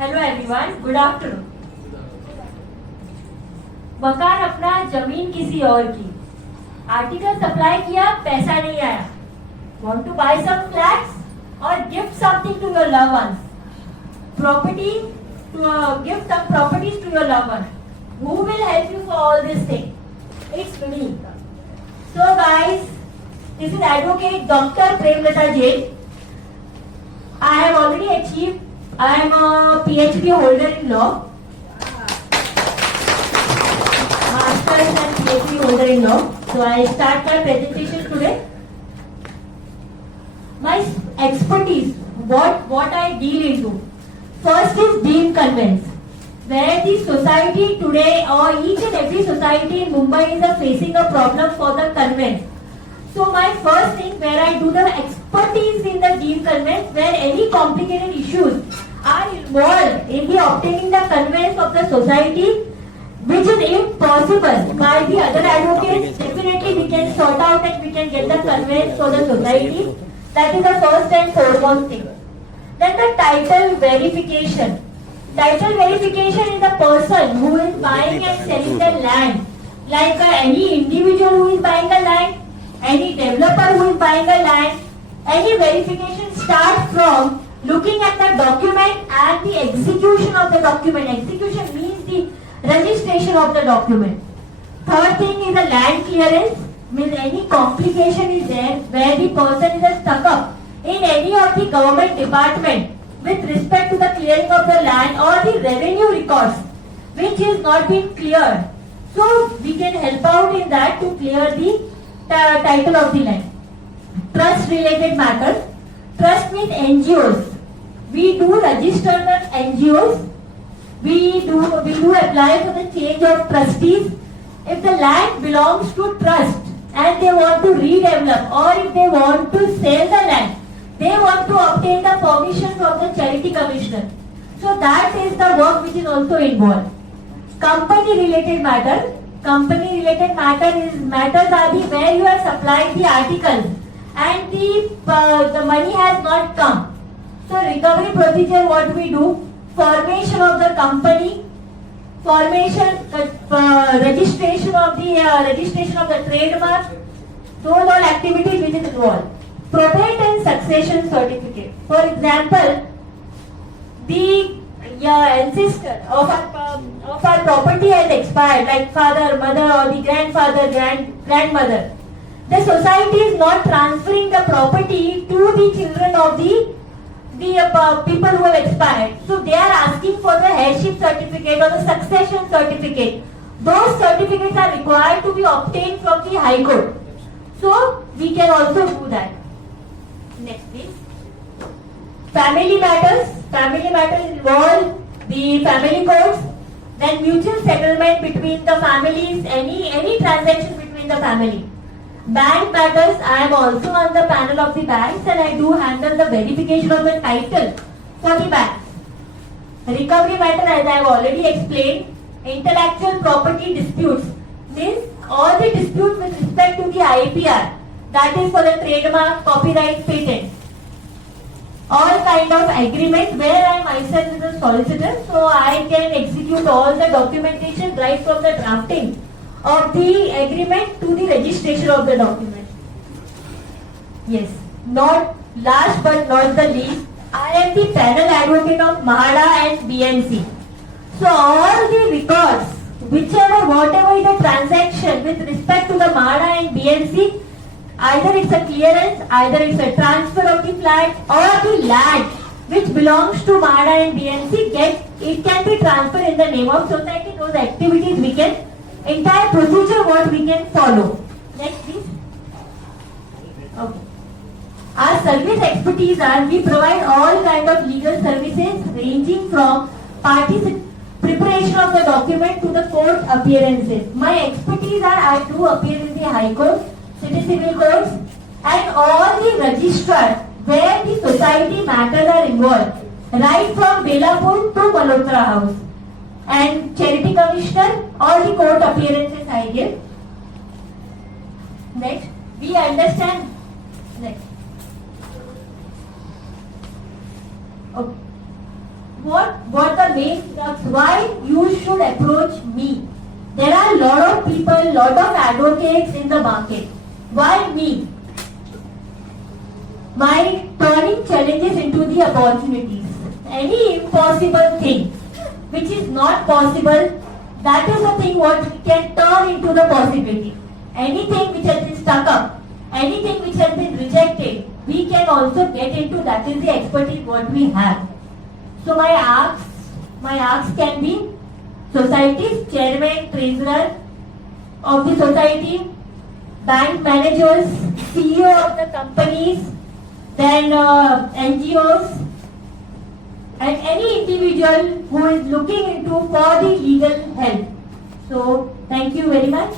Hello everyone, good afternoon. मकान अपना, जमीन किसी और की। आर्टिकल सप्लाई किया, पैसा नहीं आया। Want to buy some flats or gift something to your loved ones? Property to give some properties to your loved ones. Who will help you for all this thing? It's me. So guys, this is Advocate Dr. Premlata Jain. I have already achieved. I am a PhD holder in law. Masters and PhD holder in law. So I start my presentation today. My expertise, what I deal into. First is deemed conveyance, where the society today or each and every society in Mumbai is facing a problem for the conveyance. So my first thing where I do the expertise in the deemed conveyance, where any complicated issues are involved in the obtaining the conveyance of the society, which is impossible by the other advocates. Definitely we can sort out and we can get the conveyance for the society. That is the first and foremost thing. Then the title verification. Title verification is the person who is buying and selling the land. Like any individual who is buying a land, any developer who is buying a land, any verification starts from looking at the document and the execution of the document. Execution means the registration of the document. Third thing is the land clearance. Means any complication is there where the person is stuck up in any of the government department with respect to the clearing of the land or the revenue records which is not been cleared. So we can help out in that to clear the title of the land. Trust related matters. Trust means NGOs. We do register the NGOs. We do apply for the change of trustees. If the land belongs to trust and they want to redevelop, or if they want to sell the land, they want to obtain the permission from the charity commissioner. So that is the work which is also involved. Company related matter. Company related matters are the where you have supplied the articles and the money has not come. So recovery procedure, what we do? Formation of the company, formation, registration of the trademark, those all activities which is involved. Probate and succession certificate. For example, the ancestor of our property has expired, like father, mother, or the grandfather, grandmother. The society is not transferring the property to the children of the people who have expired. So they are asking for the heirship certificate or the succession certificate. Those certificates are required to be obtained from the High Court. So we can also do that. Next please. Family matters. Family matters involve the family courts, then mutual settlement between the families, any transaction between the family. Bank matters. I am also on the panel of the banks and I do handle the verification of the title for the banks. Recovery matter, as I have already explained. Intellectual property disputes means all the disputes with respect to the IPR, that is for the trademark, copyright, patent. All kind of agreements where I myself is a solicitor, so I can execute all the documentation right from the drafting of the agreement to the registration of the document. Yes, not last but not the least, I am the panel advocate of MHADA and BMC. So all the records, whatever is the transaction with respect to the MHADA and BMC, either it's a clearance, either it's a transfer of the flat or the land which belongs to MHADA and BMC, it can be transferred in the name of society. Those activities we can, entire procedure what we can follow. Next please. Okay. Our service expertise are, we provide all kind of legal services ranging from preparation of the document to the court appearances. My expertise are, I do appear in the High Court, city civil courts and all the registrars where the society matters are involved, right from Belapur to Malhotra House. And charity commissioner, all the court appearances I give. Next, we understand. Next. Okay. what the main, why you should approach me? There are a lot of people, lot of advocates in the market. Why me? My turning challenges into the opportunities. Any impossible thing which is not possible, that is the thing what can turn into the possibility. Anything which has been stuck up, anything which has been rejected, we can also get into. That is the expertise what we have. So my asks can be societies, chairman, treasurer of the society, bank managers, CEO of the companies, then NGOs, and any individual who is looking into for the legal help. So thank you very much.